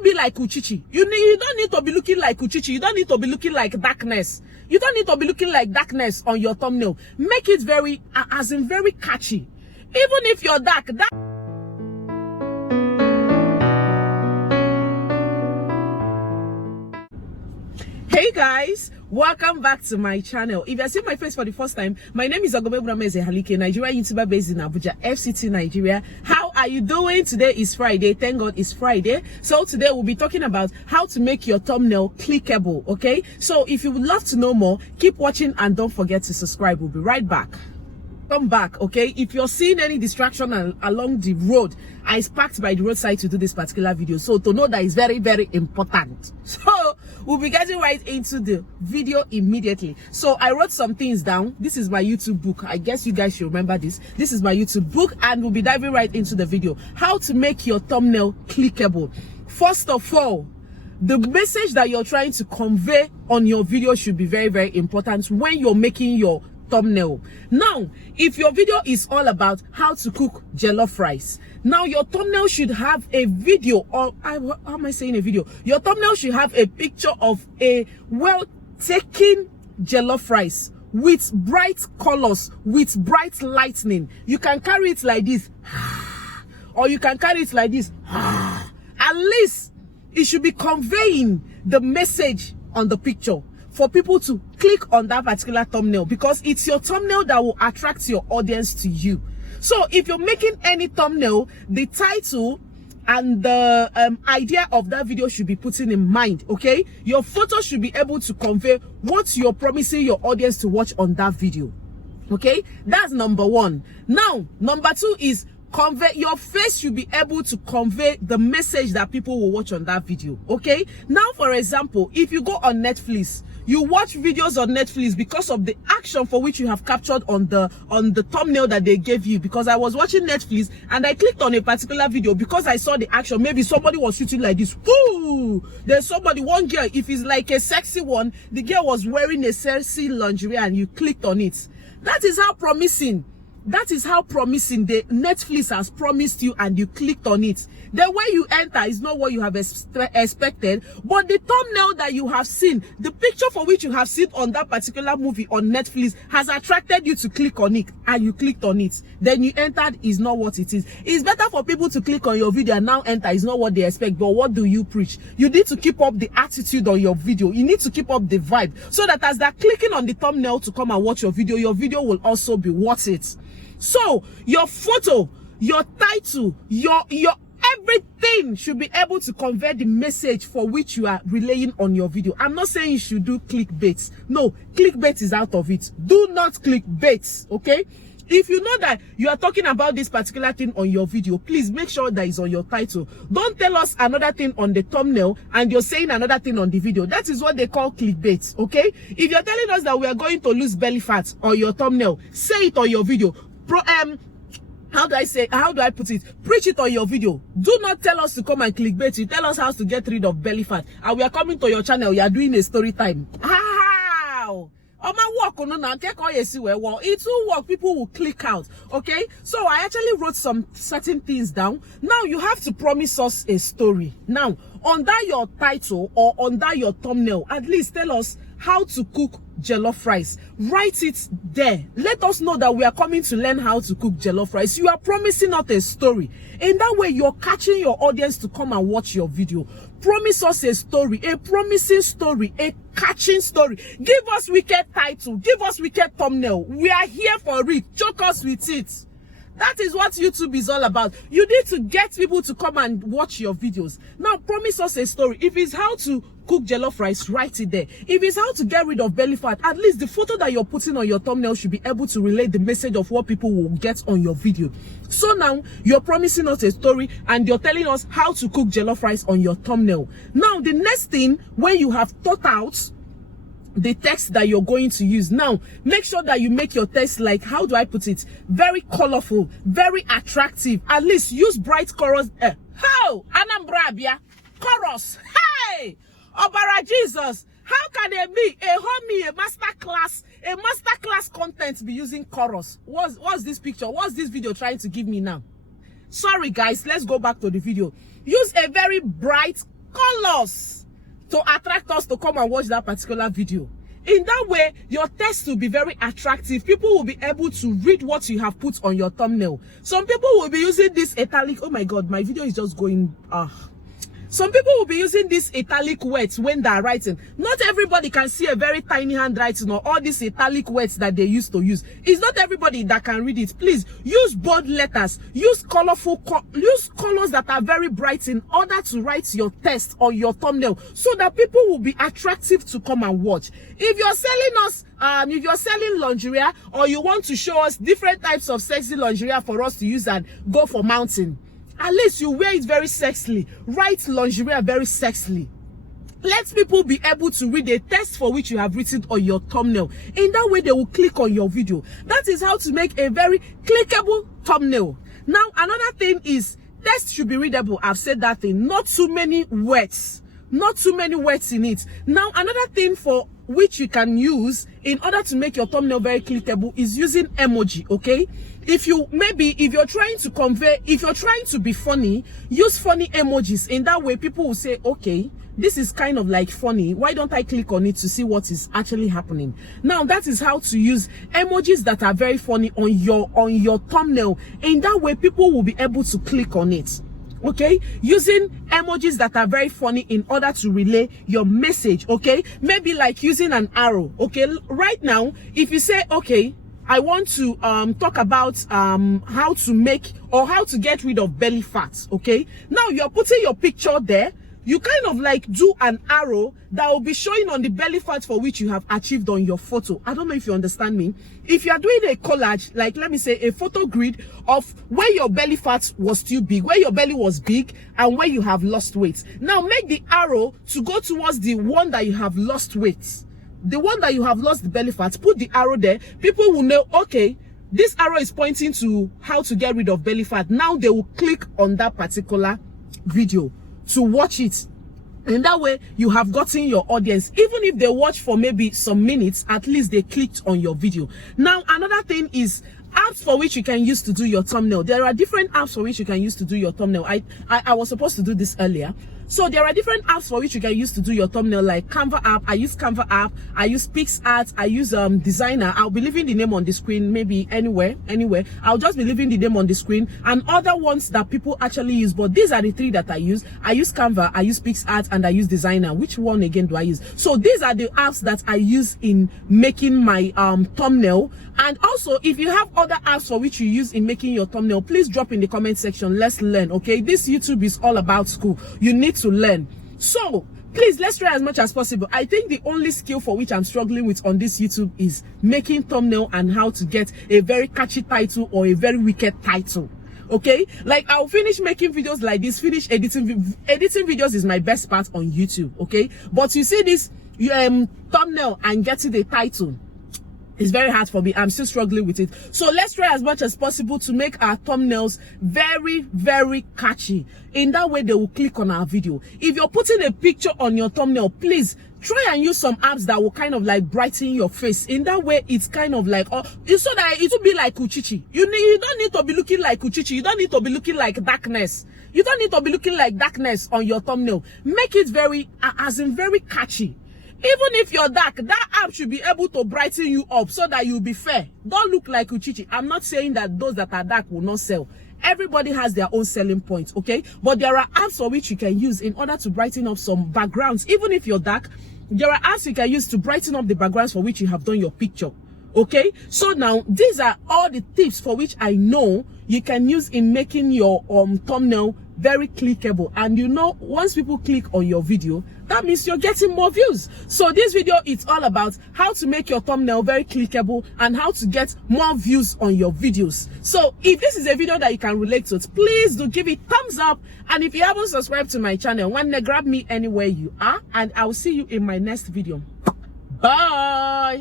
Be like Uchichi. You don't need to be looking like Uchichi. You don't need to be looking like darkness. You don't need to be looking like darkness on your thumbnail. Make it very, as in very catchy. Even if you're dark, Hey guys, welcome back to my channel. If you're seeing my face for the first time, my name is OGOM'S, Nigerian YouTuber based in Abuja, FCT, Nigeria. How are you doing? Today is Friday. Thank God it's Friday. So today we'll be talking about how to make your thumbnail clickable, okay? So if you would love to know more, keep watching and don't forget to subscribe. We'll be right back. Come back, okay? If you're seeing any distraction along the road, I parked by the roadside to do this particular video, so to know that is very, very important. So we'll be getting right into the video immediately. So I wrote some things down. This is my YouTube book. I guess you guys should remember this. This is my YouTube book, and we'll be diving right into the video. How to make your thumbnail clickable. First of all, the message that you're trying to convey on your video should be very, very important when you're making your thumbnail. Now, if your video is all about how to cook jollof rice, now your thumbnail should have a video, or how am I saying a video? Your thumbnail should have a picture of a well-taken jollof rice with bright colors, with bright lightning. You can carry it like this, or you can carry it like this. At least it should be conveying the message on the picture for people to click on that particular thumbnail, because it's your thumbnail that will attract your audience to you. So if you're making any thumbnail, the title and the idea of that video should be put in mind, okay? Your photo should be able to convey what you're promising your audience to watch on that video, okay? That's number one. Now, number two is convey. Your face should be able to convey the message that people will watch on that video, okay? Now, for example, if you go on Netflix, you watch videos on Netflix because of the action for which you have captured on the thumbnail that they gave you. Because I was watching Netflix and I clicked on a particular video because I saw the action. Maybe somebody was shooting like this. Ooh, there's somebody, one girl, if it's like a sexy one, the girl was wearing a sexy lingerie and you clicked on it. That is how promising. That is how promising the Netflix has promised you, and you clicked on it. The way you enter is not what you have expected, but the thumbnail that you have seen, the picture for which you have seen on that particular movie on Netflix has attracted you to click on it, and you clicked on it. Then you entered is not what it is. It's better for people to click on your video and now enter is not what they expect, but what do you preach? You need to keep up the attitude on your video. You need to keep up the vibe so that as they're clicking on the thumbnail to come and watch your video will also be worth it. So your photo, your title, your everything should be able to convey the message for which you are relaying on your video. I'm not saying you should do clickbait. No, clickbait is out of it. Do not clickbait, okay? If you know that you are talking about this particular thing on your video, please make sure that it's on your title. Don't tell us another thing on the thumbnail and you're saying another thing on the video. That is what they call clickbait, okay? If you're telling us that we are going to lose belly fat on your thumbnail, say it on your video. How do I put it? Preach it on your video. Do not tell us to come and clickbait. You tell us how to get rid of belly fat, and we are coming to your channel. You are doing a story time. How? It will work. People will click out, okay? So I actually wrote some certain things down. Now you have to promise us a story. Now under your title or under your thumbnail, at least tell us how to cook jollof rice. Write it there. Let us know that we are coming to learn how to cook jollof rice. You are promising us a story. In that way, you're catching your audience to come and watch your video. Promise us a story, a promising story, a catching story. Give us wicked title. Give us wicked thumbnail. We are here for it. Choke us with it. That is what YouTube is all about. You need to get people to come and watch your videos. Now, promise us a story. If it's how to cook jollof rice, write it there. If it's how to get rid of belly fat, at least the photo that you're putting on your thumbnail should be able to relay the message of what people will get on your video. So now, you're promising us a story and you're telling us how to cook jollof rice on your thumbnail. Now, the next thing, when you have thought out the text that you're going to use, now make sure that you make your text, like, how do I put it, very colorful, very attractive. At least use bright colors. How Anambrabia chorus, hey Obara Jesus, how can a master class content be using chorus? What's this picture? What's this video trying to give me now? Sorry guys, let's go back to the video. Use a very bright colors to attract us to come and watch that particular video. In that way, your text will be very attractive. People will be able to read what you have put on your thumbnail. Some people will be using this italic. Oh my God, my video is just going. Some people will be using this italic words when they are writing. Not everybody can see a very tiny handwriting or all these italic words that they used to use. It's not everybody that can read it. Please use bold letters. Use colorful, use colors that are very bright in order to write your text or your thumbnail so that people will be attractive to come and watch. If you're selling us, if you're selling lingerie or you want to show us different types of sexy lingerie for us to use and go for mountain, at least you wear it very sexily. Write lingerie very sexily. Let people be able to read the text for which you have written on your thumbnail. In that way, they will click on your video. That is how to make a very clickable thumbnail. Now, another thing is text should be readable. I've said that thing. Not too many words. Not too many words in it. Now, another thing for which you can use in order to make your thumbnail very clickable is using emoji, okay? If you're trying to convey, if you're trying to be funny, use funny emojis. In that way, people will say, okay, this is kind of like funny. Why don't I click on it to see what is actually happening? Now, that is how to use emojis that are very funny on your thumbnail. In that way, people will be able to click on it. Okay, using emojis that are very funny in order to relay your message. Okay, maybe like using an arrow. Okay, right now, if you say, okay, I want to talk about how to make or how to get rid of belly fat. Okay, now you're putting your picture there. You kind of like do an arrow that will be showing on the belly fat for which you have achieved on your photo. I don't know if you understand me. If you are doing a collage, like let me say a photo grid of where your belly fat was still big, where your belly was big, and where you have lost weight. Now make the arrow to go towards the one that you have lost weight. The one that you have lost the belly fat, put the arrow there. People will know, okay, this arrow is pointing to how to get rid of belly fat. Now they will click on that particular video to watch it. In that way, you have gotten your audience. Even if they watch for maybe some minutes, at least they clicked on your video. Now, another thing is apps for which you can use to do your thumbnail. There are different apps for which you can use to do your thumbnail. I was supposed to do this earlier. So there are different apps for which you can use to do your thumbnail, like Canva app. I use Canva app. I use PixArt. I use Designer. I'll be leaving the name on the screen, maybe anywhere. I'll just be leaving the name on the screen, and other ones that people actually use. But these are the three that I use. I use Canva, I use PixArt, and I use Designer. Which one again do I use? So these are the apps that I use in making my thumbnail. And also, if you have other apps for which you use in making your thumbnail, please drop in the comment section. Let's learn, okay? This YouTube is all about school. You need to learn. So please, let's try as much as possible. I think the only skill for which I'm struggling with on this YouTube is making thumbnail and how to get a very catchy title or a very wicked title. Okay, like I'll finish making videos like this, finish editing videos is my best part on YouTube. Okay, but you see this thumbnail and getting the title, it's very hard for me. I'm still struggling with it. So let's try as much as possible to make our thumbnails very, very catchy. In that way, they will click on our video. If you're putting a picture on your thumbnail, please try and use some apps that will kind of like brighten your face. In that way, it's kind of like, so that it will be like Uchichi. You don't need to be looking like Uchichi. You don't need to be looking like darkness. You don't need to be looking like darkness on your thumbnail. Make it very, as in very catchy. Even if you're dark, that app should be able to brighten you up so that you'll be fair. Don't look like Uchichi. I'm not saying that those that are dark will not sell. Everybody has their own selling points, okay? But there are apps for which you can use in order to brighten up some backgrounds. Even if you're dark, there are apps you can use to brighten up the backgrounds for which you have done your picture, okay? So now, these are all the tips for which I know you can use in making your thumbnail very clickable. And you know, once people click on your video, that means you're getting more views. So this video is all about how to make your thumbnail very clickable and how to get more views on your videos. So if this is a video that you can relate to, please do give it thumbs up. And if you haven't subscribed to my channel, grab me anywhere you are, and I will see you in my next video. Bye.